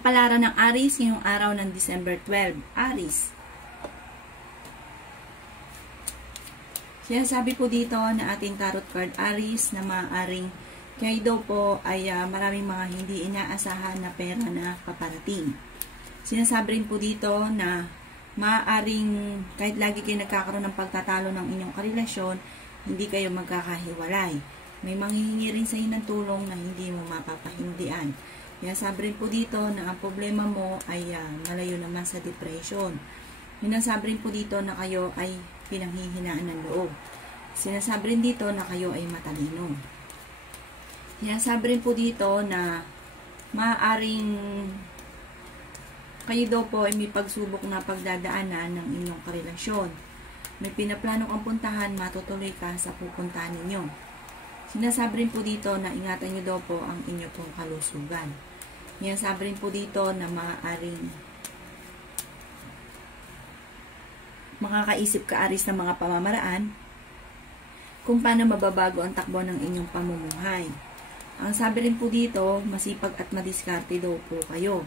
Kapalaran ng Aries ngayong araw ng December 12. Aries. Sinasabi po dito na ating tarot card Aries na maaaring kayo daw po ay maraming mga hindi inaasahan na pera na paparating. Sinasabi rin po dito na maaaring kahit lagi kayo nagkakaroon ng pagtatalo ng inyong karelasyon, hindi kayo magkakahiwalay. May manghihingi rin sa inyo ng tulong na hindi mo mapapahindian. Sinasabi rin po dito na ang problema mo ay malayo naman sa depression. Sinasabi rin po dito na kayo ay pinanghihinaan ng loob. Sinasabi rin dito na kayo ay matalino. Sinasabi rin po dito na maaaring kayo daw po ay may pagsubok na pagdadaanan ng inyong karelasyon. May pinaplano kang puntahan, matutuloy ka sa pupuntahan ninyo. Sinasabi rin po dito na ingatan nyo daw po ang inyong pong kalusugan. Sinasabi rin po dito na maaaring makakaisip ka Aries ng mga pamamaraan kung paano mababago ang takbo ng inyong pamumuhay. Ang sabi rin po dito, masipag at madiskarte daw po kayo.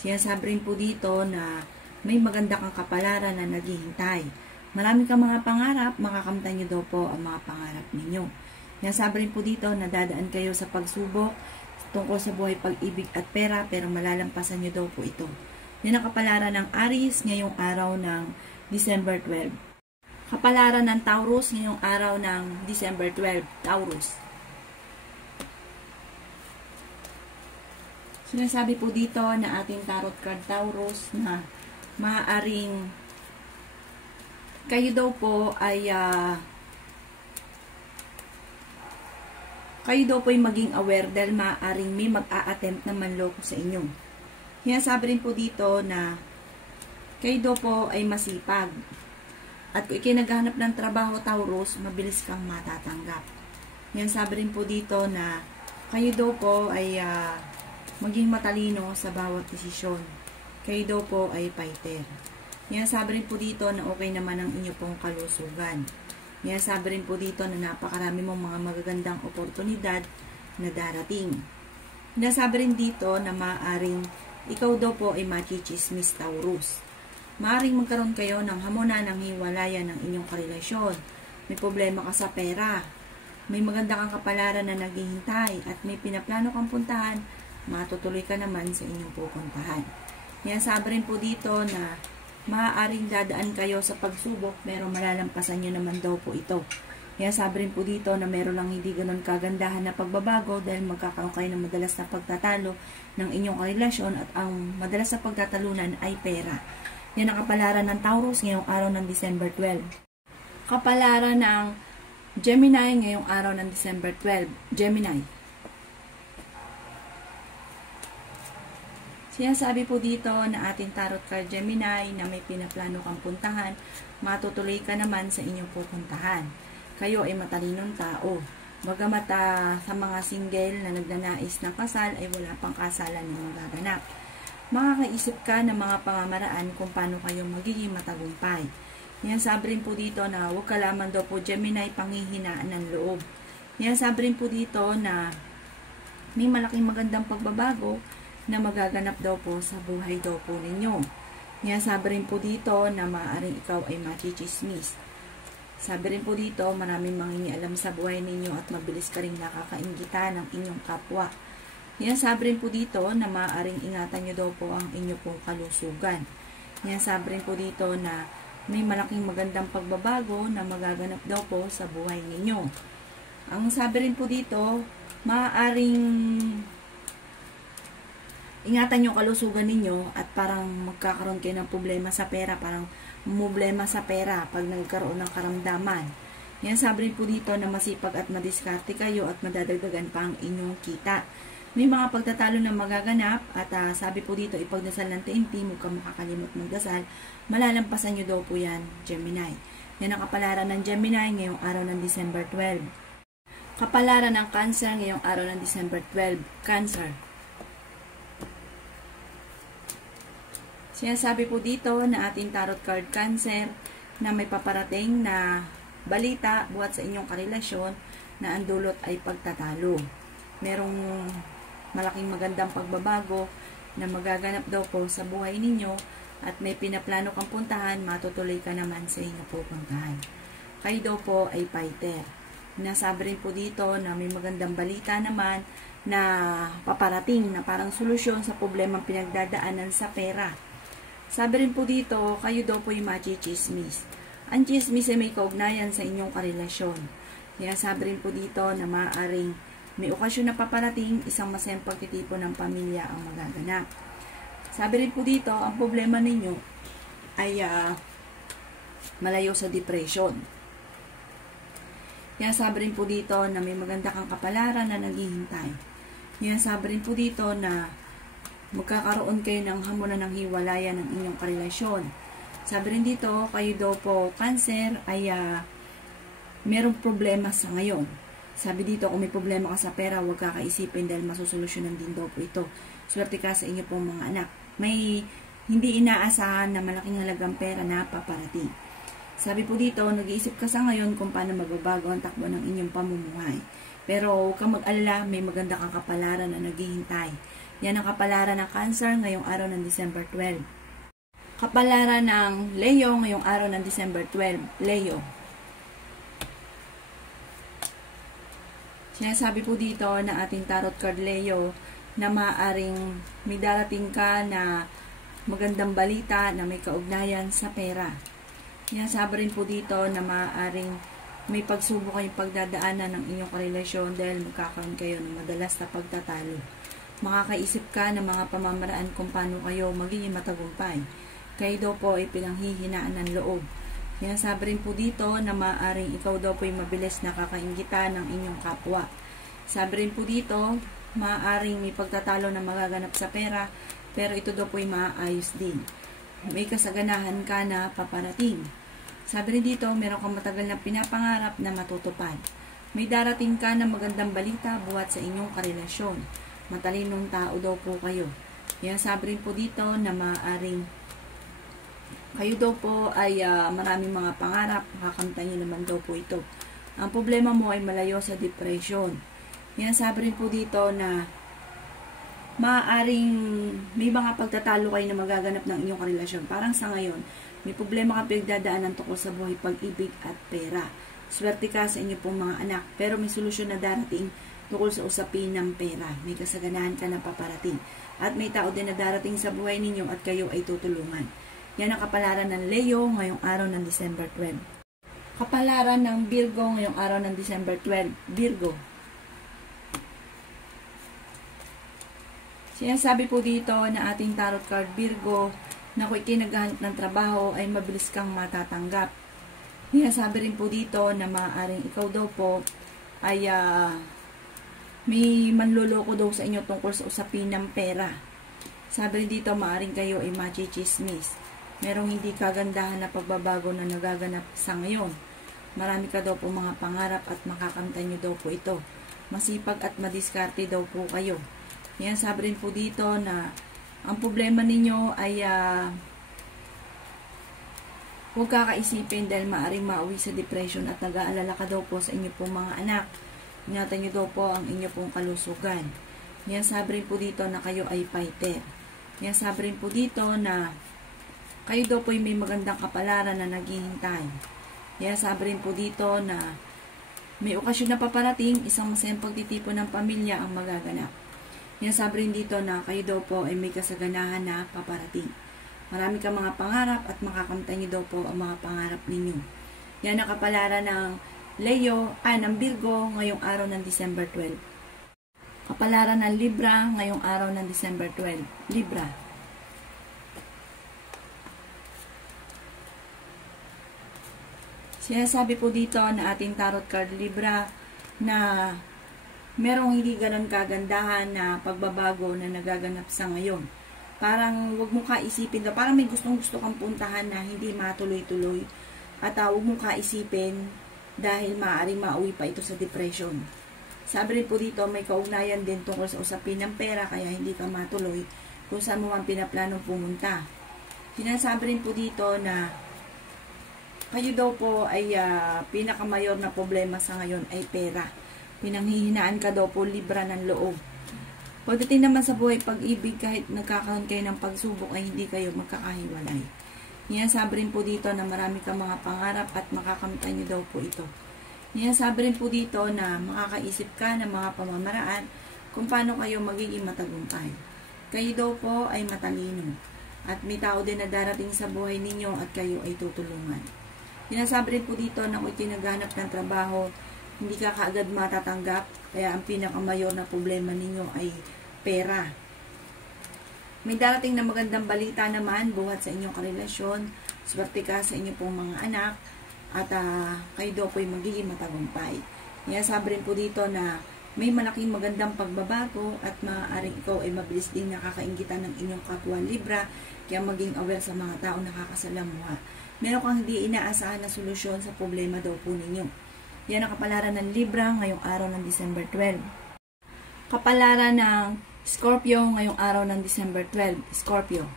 Sinasabi rin po dito na may maganda kang kapalaran na naghihintay. Marami kang mga pangarap, makakamtan nyo daw po ang mga pangarap ninyo. Sinasabi rin po dito na dadaan kayo sa pagsubok tungkol sa buhay, pag-ibig at pera, pero malalampasan nyo daw po ito. Yan ang kapalaran ng Aries ngayong araw ng December 12. Kapalaran ng Taurus ngayong araw ng December 12. Taurus. Sinasabi po dito na ating tarot card Taurus na maaaring kayo daw po ay maging aware dahil maaaring may mag-a-attempt na manloko sa inyo. Sinasabi rin po dito na kayo daw po ay masipag. At kung ikay naghahanap ng trabaho, Taurus, mabilis kang matatanggap. Sinasabi rin po dito na kayo daw po ay maging matalino sa bawat desisyon. Kayo daw po ay fighter. Sinasabi rin po dito na okay naman ang inyo pong kalusugan. Sinasabi rin po dito na napakarami mong mga magagandang oportunidad na darating. Sinasabi rin dito na maaaring ikaw daw po ay machichismis, Taurus. Maaaring magkaroon kayo ng hamunan ng hiwalayan ng inyong karelasyon. May problema ka sa pera. May maganda kang kapalaran na naghihintay at may pinaplano kang puntahan, matutuloy ka naman sa inyong pupuntahan. Sinasabi rin po dito na maaaring dadaan kayo sa pagsubok pero malalampasan nyo naman daw po ito. Sinasabi rin po dito na meron lang hindi ganun kagandahan na pagbabago dahil magkakaroon kayo ng madalas na pagtatalo ng inyong relasyon at ang madalas na pagtatalunan ay pera. Yan ang kapalaran ng Taurus ngayong araw ng December 12. Kapalaran ng Gemini ngayong araw ng December 12. Gemini. Sinasabi po dito na ating tarot card Gemini na may pinaplano kang puntahan, matutuloy ka naman sa inyong pupuntahan. Kayo ay matalinong tao. Bagamat sa mga single na nagnanais ng kasal ay wala pang kasalan na magaganap. Makakaisip ka ng mga pamamaraan kung paano kayo magiging matagumpay. Sinasabi rin po dito na huwag ka lamang daw po Gemini panghihinaan ng loob. Sinasabi rin po dito na may malaking magandang pagbabago na magaganap daw po sa buhay daw po ninyo. Sinasabi rin po dito na maaaring ikaw ay machichismis. Sabi rin po dito, maraming mangingialam sa buhay ninyo at mabilis ka rin nakakainggitan ng inyong kapwa. Sinasabi rin po dito na maaaring ingatan nyo daw po ang inyong pong kalusugan. Sinasabi rin po dito na may malaking magandang pagbabago na magaganap daw po sa buhay ninyo. Ang sabi rin po dito, maaaring ingatan yung kalusugan ninyo at parang magkakaroon kayo ng problema sa pera, parang problema sa pera pag nagkaroon ng karamdaman. Yan, sabi rin po dito na masipag at madiskarte kayo at madadagdagan pa ang inyong kita. May mga pagtatalo na magaganap at sabi po dito, ipagdasal ng taimtim, huwag kang makakalimot magdasal, malalampasan nyo daw po yan, Gemini. Yan ang kapalaran ng Gemini ngayong araw ng December 12. Kapalaran ng Cancer ngayong araw ng December 12. Cancer. Sinasabi po dito na ating tarot card Cancer na may paparating na balita buhat sa inyong karelasyon na ang dulot ay pagtatalo. Merong malaking magandang pagbabago na magaganap daw po sa buhay ninyo at may pinaplano kang puntahan, matutuloy ka naman sa inyo pupuntahan. Kayo daw po ay fighter. Nasabi rin po dito na may magandang balita naman na paparating na parang solusyon sa problemang pinagdadaanan sa pera. Sabi rin po dito, kayo daw po ay machichismis. Ang chismis ay may kaugnayan sa inyong karelasyon. Kaya sabi rin po dito na maaaring may okasyon na paparating, isang masayang pagtitipon ng pamilya ang magaganap. Sabi rin po dito, ang problema ninyo ay malayo sa depression. Kaya sabi rin po dito na may maganda kang kapalaran na naghihintay. Kaya sabi rin po dito na magkakaroon kayo ng hamunan ng hiwalayan ng inyong karelasyon. Sabi rin dito, kayo daw po, Cancer, ay merong problema sa ngayon. Sabi dito, kung may problema ka sa pera, huwag kakaisipin dahil masusolusyonan din daw po ito. Swerte ka sa inyo pong mga anak. May hindi inaasahan na malaking halagang pera na paparating. Sabi po dito, nag-iisip ka sa ngayon kung paano magbabago ang takbo ng inyong pamumuhay. Pero huwag kang mag-alala, may maganda kang kapalaran na naghihintay. Yan ang kapalaran ng Cancer ngayong araw ng December 12. Kapalaran ng Leo ngayong araw ng December 12. Leo. Sinasabi po dito na ating tarot card Leo na maaaring may darating ka na magandang balita na may kaugnayan sa pera. Sinasabi rin po dito na maaaring may pagsubok kayong pagdadaanan ng inyong karelasyon dahil magkakaroon kayo ng madalas na pagtatalo. Makakaisip ka ng mga pamamaraan kung paano kayo magiging matagumpay. Kayo daw po ay pinanghihinaan ng loob. Sinasabi rin po dito na maaaring ikaw daw po ay mabilis na kakaingitan ng inyong kapwa. Sabi rin po dito, maaaring may pagtatalo na magaganap sa pera, pero ito daw po ay maaayos din. May kasaganahan ka na paparating. Sabi rin dito, meron kang matagal na pinapangarap na matutupad. May darating ka na magandang balita buhat sa inyong karelasyon. Matalinong tao daw po kayo. Yan, sabi rin po dito na maaaring kayo daw po ay maraming mga pangarap, makakamtan nyo naman daw po ito. Ang problema mo ay malayo sa depression. Yan, sabi rin po dito na maaaring may mga pagtatalo kayo na magaganap ng inyong karelasyon. Parang sa ngayon, may problema ka pinagdadaanan tungkol sa buhay, pag-ibig at pera. Swerte ka sa inyo pong mga anak, pero may solusyon na darating tungkol sa usapin ng pera. May kasaganahan ka na paparating. At may tao din na darating sa buhay ninyo at kayo ay tutulungan. Yan ang kapalaran ng Leo ngayong araw ng December 12. Kapalaran ng Virgo ngayong araw ng December 12. Virgo. Sinasabi po dito na ating tarot card Virgo na kung ikinaghahanap ng trabaho ay mabilis kang matatanggap. Sinasabi rin po dito na maaaring ikaw daw po ay may manloloko daw sa inyo tungkol sa usapin ng pera. Sabi rin dito maaaring kayo ay machichismis. Merong hindi kagandahan na pagbabago na nagaganap sa ngayon. Marami ka daw po mga pangarap at makakamtan nyo daw po ito. Masipag at madiskarte daw po kayo. Yan, sabi rin po dito na ang problema ninyo ay huwag kakaisipin dahil maaaring mauwi sa depression at nag-aalala ka daw po sa inyo pong mga anak. Ingatan nyo daw po ang inyo pong kalusugan. Yan, sabi rin po dito na kayo ay fighter. Yan, sabi rin po dito na kayo daw po ay may magandang kapalaran na naghihintay. Yan, sabi rin po dito na may okasyon na paparating, isang masayang pagtitipon ng pamilya ang magaganap. Yan, sabi rin dito na kayo daw po ay may kasaganahan na paparating. Marami kang mga pangarap at makakamtan nyo daw po ang mga pangarap ninyo. Yan ang kapalaran ng Leo, ng Virgo ngayong araw ng December 12. Kapalaran ng Libra ngayong araw ng December 12. Libra. Sinasabi po dito na ating tarot card Libra na merong hindi ganon kagandahan na pagbabago na nagaganap sa ngayon. Parang wag mo kaisipin na parang may gustong-gusto kang puntahan na hindi matuloy-tuloy at wag mo kaisipin dahil maaaring mauwi pa ito sa depression. Sabi rin po dito may kaugnayan din tungkol sa usapin ng pera kaya hindi ka matuloy kung saan mo man pinaplanong pumunta. Sinasabi rin po dito na kayo daw po ay pinakamayor na problema sa ngayon ay pera. Pinanghihinaan ka daw po Libra ng loob. Pagdating naman sa buhay pag-ibig, kahit nagkakaroon kayo ng pagsubok ay hindi kayo magkakahiwalay. Sabi rin po dito na marami kang mga pangarap at makakamtan nyo daw po ito. Sabi rin po dito na makakaisip ka ng mga pamamaraan kung paano kayo magiging matagumpay. Kayo daw po ay matalino at may tao din na darating sa buhay ninyo at kayo ay tutulungan. Sabi rin po dito na kung naghahanap ng trabaho, hindi ka kaagad matatanggap, kaya ang pinakamayor na problema ninyo ay pera. May darating na magandang balita naman buhat sa inyong karelasyon, swerte ka sa inyong pong mga anak, at kayo daw po ay magiging matagumpay. Sabi rin po dito na may malaking magandang pagbabago at maaaring ikaw ay mabilis din nakakainggitan ng inyong kapwa Libra, kaya maging aware sa mga taong nakakasalamuha. Meron kang hindi inaasahan na solusyon sa problema daw po ninyo. Yan ang kapalaran ng Libra ngayong araw ng December 12. Kapalaran ng Scorpio ngayong araw ng December 12. Scorpio.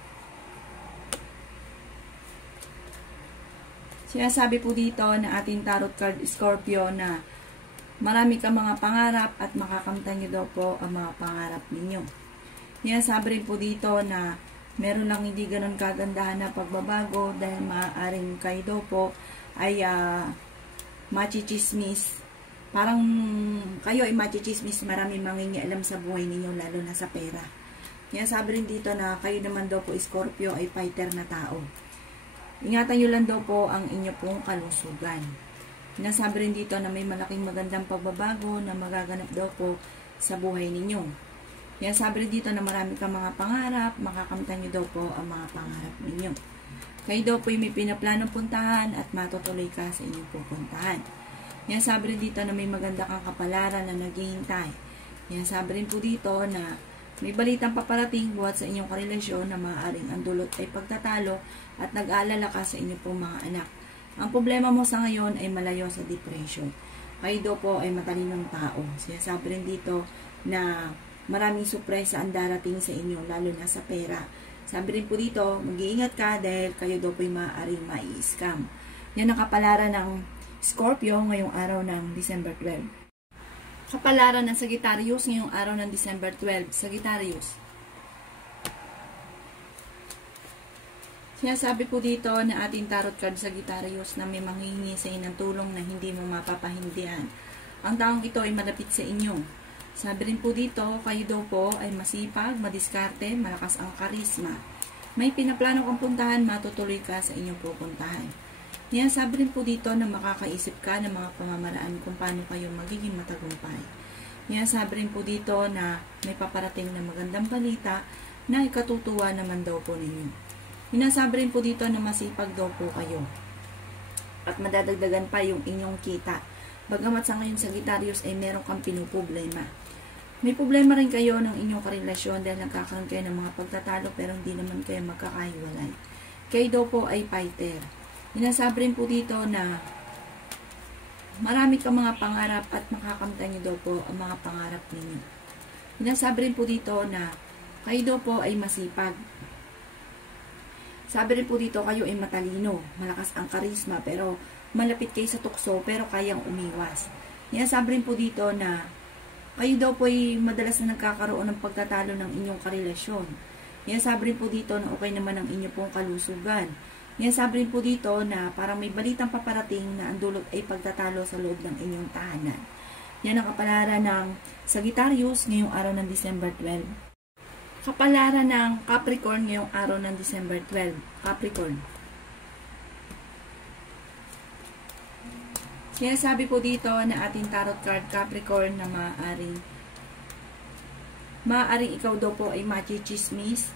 Sinasabi po dito na ating tarot card Scorpio na marami kang mga pangarap at makakamtan nyo daw po ang mga pangarap ninyo. Sinasabi rin po dito na meron lang hindi ganun kagandahan na pagbabago dahil maaaring kayo daw po ay machichismis. Parang kayo ay machichismis, marami mangingialam sa buhay ninyo, lalo na sa pera. Sabi rin dito na kayo naman daw po Scorpio ay fighter na tao. Ingatan nyo lang daw po ang inyo pong kalusugan. Sabi rin dito na may malaking magandang pagbabago na magaganap daw po sa buhay ninyo. Sabi rin dito na marami kang mga pangarap, makakamtan nyo daw po ang mga pangarap ninyo. Kayo daw po may pinaplanong puntahan at matutuloy ka sa inyong pupuntahan. Sabi rin dito na may maganda kang kapalaran na naghihintay. Sabi rin po dito na may balitang paparating buhat sa inyong karelasyon na maaaring ang dulot ay pagtatalo at nag-aalala ka sa inyong pong mga anak. Ang problema mo sa ngayon ay malayo sa depression. Kayo daw po ay matalinong tao. Sabi rin dito na maraming sorpresa ang darating sa inyo, lalo na sa pera. Sabi rin po dito, mag-iingat ka dahil kayo daw po ay maaaring mai-scam. Yan ang kapalaran ng Scorpio ngayong araw ng December 12. Kapalaran ng Sagittarius ngayong araw ng December 12. Sagittarius. Sinasabi po dito na ating tarot card Sagittarius na may manghihingi sa inyo ng tulong na hindi mo mapapahindihan. Ang taong ito ay malapit sa inyo. Sabi rin po dito, kayo daw po ay masipag, madiskarte, malakas ang karisma. May pinaplano kang puntahan, matutuloy ka sa inyong pupuntahan. Sabi rin po dito na makakaisip ka ng mga pamamaraan kung paano kayo magiging matagumpay. Sabi rin po dito na may paparating na magandang balita na ikatutuwa naman daw po ninyo. Sabi rin po dito na masipag daw po kayo at madadagdagan pa yung inyong kita. Bagamat sa ngayon Sagittarius ay meron kang pinuproblema. May problema rin kayo ng inyong karelasyon dahil nagkakaroon kayo ng mga pagtatalo pero hindi naman kayo magkakahiwalay. Kayo daw po ay fighter. Sabi rin po dito na marami kang mga pangarap at makakamtan nyo daw po ang mga pangarap ninyo. Sabi rin po dito na kayo daw po ay masipag. Sabi rin po dito kayo ay matalino, malakas ang karisma pero malapit kayo sa tukso pero kayang umiwas. Sabi rin po dito na kayo daw po ay madalas na nagkakaroon ng pagtatalo ng inyong karelasyon. Sabi rin po dito na okay naman ang inyong pong kalusugan. Sabi rin po dito na parang may balitang paparating na ang dulot ay pagtatalo sa loob ng inyong tahanan. Yan ang kapalaran ng Sagittarius ngayong araw ng December 12. Kapalaran ng Capricorn ngayong araw ng December 12. Capricorn. Sinasabi po dito na ating tarot card Capricorn na maaaring ikaw daw po ay machichismis.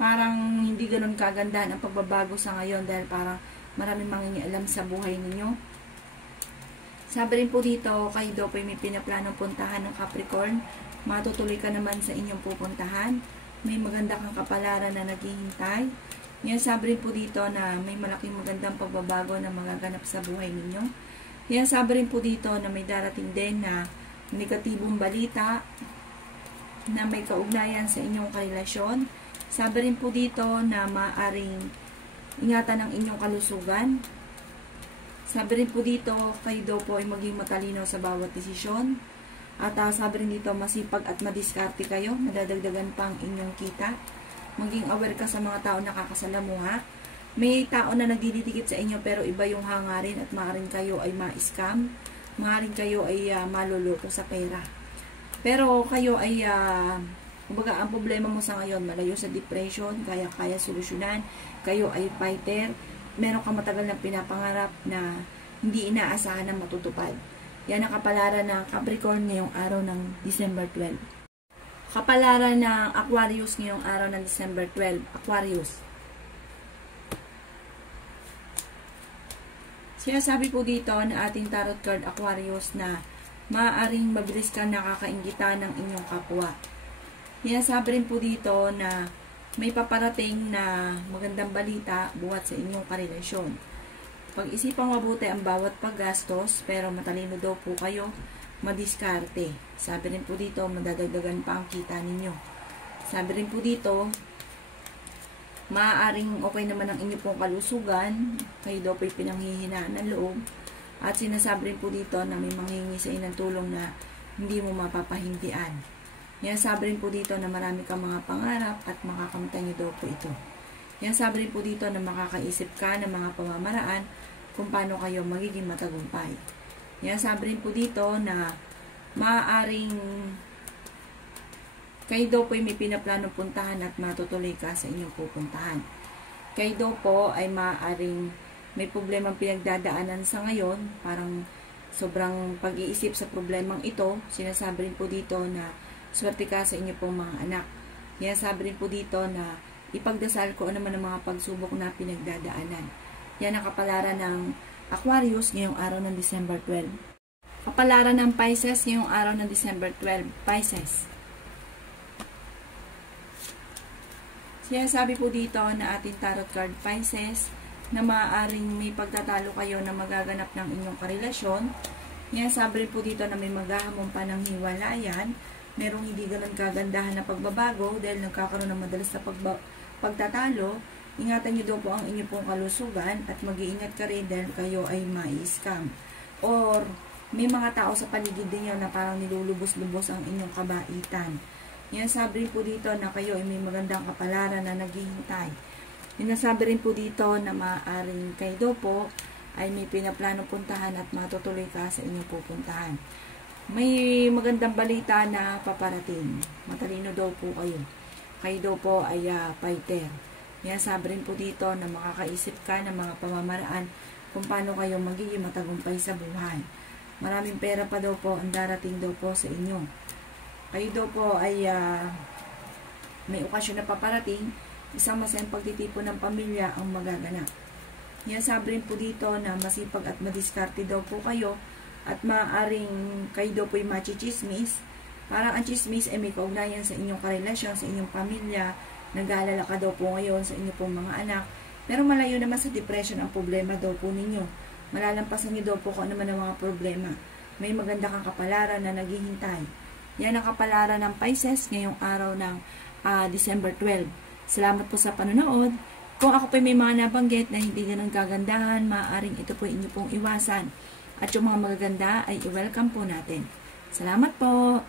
Parang hindi ganun kagandahan ang pagbabago sa ngayon dahil parang maraming mangingialam sa buhay ninyo. Sabi rin po dito, kayo daw po ay may pinaplanong puntahan ng Capricorn. Matutuloy ka naman sa inyong pupuntahan. May maganda kang kapalaran na naghihintay. Sabi rin po dito na may malaking magandang pagbabago na magaganap sa buhay ninyo. Sabi rin po dito na may darating din na negatibong balita na may kaugnayan sa inyong karelasyon. Sabi rin po dito na maaaring ingatan ang inyong kalusugan. Sabi rin po dito, kayo daw po ay maging matalino sa bawat desisyon. At sabi rin dito, masipag at madiskarte kayo, madadagdagan pang inyong kita. Maging aware ka sa mga tao na kakasalamuha. May tao na nagdidikit sa inyo pero iba yung hangarin at maaaring kayo ay ma-scam. Maaaring kayo ay maluloko sa pera. Pero kayo ay, kumbaga, ang problema mo sa ngayon, malayo sa depression, kaya solusyonan. Kayo ay fighter. Meron ka matagal na pinapangarap na hindi inaasahan na matutupad. Yan ang kapalaran ng Capricorn ngayong araw ng December 12. Kapalaran ng Aquarius ngayong araw ng December 12. Aquarius. Sinasabi po dito na ating tarot card Aquarius na maaaring mabilis ka nakakainggitan ng inyong kapwa. Sinasabi rin po dito na may paparating na magandang balita buhat sa inyong karelasyon. Pag-isipang mabuti ang bawat paggastos, pero matalino daw po kayo, madiskarte. Sabi rin po dito, madadagdagan pa ang kita ninyo. Sabi rin po dito, maaaring okay naman ang inyo pong kalusugan, kayo daw po'y pinanghihinaan ng loob. At sinasabi rin po dito na may manghingi sa inyo ng tulong na hindi mo mapapahindian. Yan sabi rin po dito na marami kang mga pangarap at makakamtan nyo daw po ito. Yan sabi rin po dito na makakaisip ka ng mga pamamaraan kung paano kayo magiging matagumpay. Yan sabi rin po dito na maaaring kayo daw po ay may pinaplanong puntahan at matutuloy ka sa inyong pupuntahan. Kayo daw po ay maaaring may problemang pinagdadaanan sa ngayon, parang sobrang pag-iisip sa problemang ito. Sinasabi rin po dito na swerte ka sa inyo pong mga anak. Yan sabi rin po dito na ipagdasal ko naman ang mga pagsubok na pinagdadaanan. Yan ang kapalaran ng Aquarius ngayong araw ng December 12. Kapalaran ng Pisces ngayong araw ng December 12. Pisces. Sinasabi po dito na ating tarot card Pisces na maaaring may pagtatalo kayo na magaganap ng inyong karelasyon. Yan sabi rin po dito na may maghahamon pa ng hiwalayan. Merong hindi ganun kagandahan na pagbabago dahil nagkakaroon ng madalas na pagtatalo. Ingatan nyo daw po ang inyong pong kalusugan at mag-iingat ka rin dahil kayo ay mai-scam. Or may mga tao sa paligid ninyo na parang nilulubos-lubos ang inyong kabaitan. Yan sabi rin po dito na kayo ay may magandang kapalaran na naghihintay. Sinasabi rin po dito na maaaring kayo daw po ay may pinaplano puntahan at matutuloy ka sa inyong pupuntahan. May magandang balita na paparating. Matalino daw po kayo. Kayo daw po ay fighter. Yan sabi rin po dito na makakaisip ka ng mga pamamaraan kung paano kayo magiging matagumpay sa buhay. Maraming pera pa daw po ang darating daw po sa inyo. Kayo daw po ay may okasyon na paparating, isang masayang pagtitipon ng pamilya ang magaganap. Yan sabi rin po dito na masipag at madiskarte daw po kayo at maaaring kayo daw po ay machichismis. Parang ang chismis ay may kaugnayan sa inyong karelasyon, sa inyong pamilya. Nag-aalala ka daw po ngayon sa inyong pong mga anak. Pero malayo naman sa depression ang problema daw po ninyo. Malalampasan niyo daw po kung ano man ang mga problema. May maganda kang kapalaran na naghihintay. Yan ang kapalaran ng Pisces ngayong araw ng December 12. Salamat po sa panonood. Kung ako po may mga nabanggit na hindi ganun kagandahan, maaaring ito po inyo pong iwasan. At yung mga magaganda ay i-welcome po natin. Salamat po!